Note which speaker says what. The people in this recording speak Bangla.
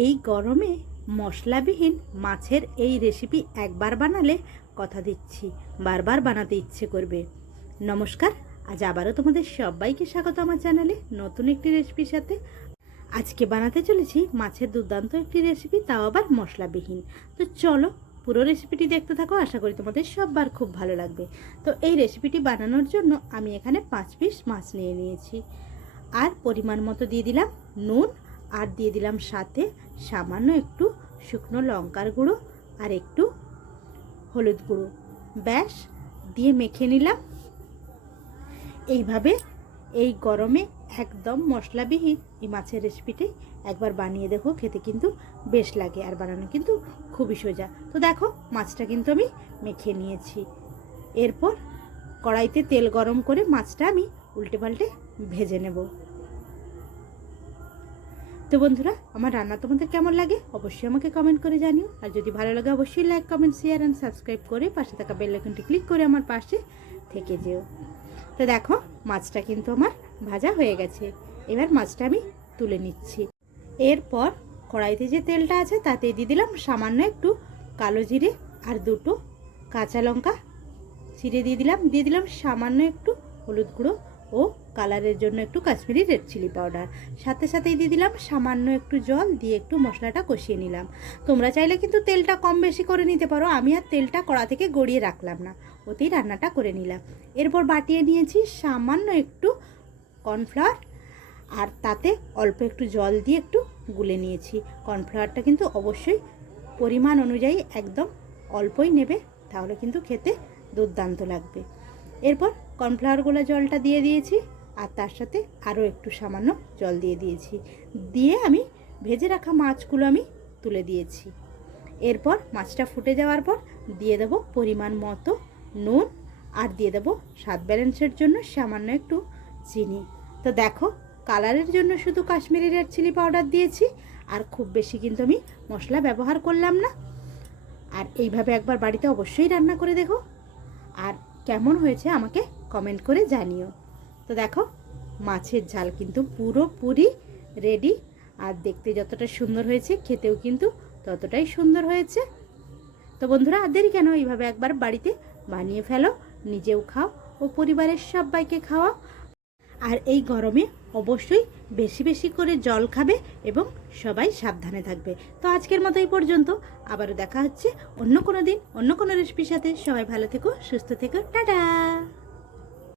Speaker 1: এই গরমে মশলাবিহীন মাছের এই রেসিপি একবার বানালে কথা দিচ্ছি, বারবার বানাতে ইচ্ছে করবে। নমস্কার, আজ আবারও তোমাদের সবাইকে স্বাগত আমার চ্যানেলে নতুন একটি রেসিপির সাথে। আজকে বানাতে চলেছি মাছের দুর্দান্ত একটি রেসিপি তাও আবার মশলাবিহীন। তো চলো পুরো রেসিপিটি দেখতে থাকো, আশা করি তোমাদের সববার খুব ভালো লাগবে। তো এই রেসিপিটি বানানোর জন্য আমি এখানে পাঁচ পিস মাছ নিয়ে নিয়েছি। আর পরিমাণ মতো দিয়ে দিলাম নুন আর দিয়ে দিলাম সাথে সামান্য একটু শুকনো লঙ্কার গুঁড়ো আর একটু হলুদ গুঁড়ো। ব্যাস, দিয়ে মেখে নিলাম। এইভাবে এই গরমে একদম মশলাবিহীন এই মাছের রেসিপিটি একবার বানিয়ে দেখো, খেতে কিন্তু বেশ লাগে আর বানানো কিন্তু খুবই সোজা। তো দেখো, মাছটা কিন্তু আমি মেখে নিয়েছি। এরপর কড়াইতে তেল গরম করে মাছটা আমি উল্টে পাল্টে ভেজে নেব। তো বন্ধুরা, আমার রান্না তোমাদের কেমন লাগে অবশ্যই আমাকে কমেন্ট করে জানিও। আর যদি ভালো লাগে অবশ্যই like comment share and subscribe করে পাশে থাকা বেল আইকনটি ক্লিক করে আমার পাশে থেকে যেও। তো দেখো, মাছটা কিন্তু আমার ভাজা হয়ে গেছে। এবার মাছটা আমি তুলে নিচ্ছি। এরপর কড়াইতে যে তেলটা আছে তাতে দিয়ে দিলাম সামান্য একটু কালো জিরে আর দুটো কাঁচা লঙ্কা। ছিঁড়ে দিয়ে দিলাম দিয়ে দিলাম সামান্য একটু হলুদ গুঁড়ো ও কালারের জন্য একটু কাশ্মীরি রেড চিলি পাউডার। সাথে সাথেই দিয়ে দিলাম সামান্য একটু জল, দিয়ে একটু মশলাটা কষিয়ে নিলাম। তোমরা চাইলে কিন্তু তেলটা কম বেশি করে নিতে পারো, আমি আর তেলটা কড়া থেকে গড়িয়ে রাখলাম না। ওতেই রান্নাটা করে নিলাম। এরপর বাটিয়ে নিয়েছি সামান্য একটু কর্নফ্লাওয়ার, আর তাতে অল্প একটু জল দিয়ে একটু গুলে নিয়েছি। কর্নফ্লাওয়ারটা কিন্তু অবশ্যই পরিমাণ অনুযায়ী একদম অল্পই নেবে, তাহলে কিন্তু খেতে দুর্দান্ত লাগবে। এরপর কর্নফ্লাওয়ার গোলা জলটা দিয়ে দিয়েছি আর তার সাথে আরও একটু সামান্য জল দিয়ে দিয়েছি। দিয়ে আমি ভেজে রাখা মাছগুলো আমি তুলে দিয়েছি। এরপর মাছটা ফুটে যাওয়ার পর দিয়ে দেবো পরিমাণ মতো নুন আর দিয়ে দেবো স্বাদ ব্যালেন্সের জন্য সামান্য একটু চিনি। তো দেখো, কালারের জন্য শুধু কাশ্মীরি রেড চিলি পাউডার দিয়েছি আর খুব বেশি কিন্তু আমি মশলা ব্যবহার করলাম না। আর এইভাবে একবার বাড়িতে অবশ্যই রান্না করে দেখো। আর কেমন হয়েছে আমাকে কমেন্ট করে জানিও। তো দেখো, মাছের ঝাল কিন্তু পুরোপুরি রেডি আর দেখতে যতটা সুন্দর হয়েছে, খেতেও কিন্তু ততটাই সুন্দর হয়েছে। তো বন্ধুরা, আর দেরি কেন? এইভাবে একবার বাড়িতে বানিয়ে ফেলো, নিজেও খাও ও পরিবারের সবাইকে খাওয়াও। আর এই গরমে অবশ্যই বেশি বেশি করে জল খাবে এবং সবাই সাবধানে থাকবে। তো আজকের মতো এই পর্যন্ত। আবারও দেখা হচ্ছে অন্য কোনো দিন, অন্য কোনো রেসিপির সাথে। সবাই ভালো থেকো, সুস্থ থেকো। টাটা!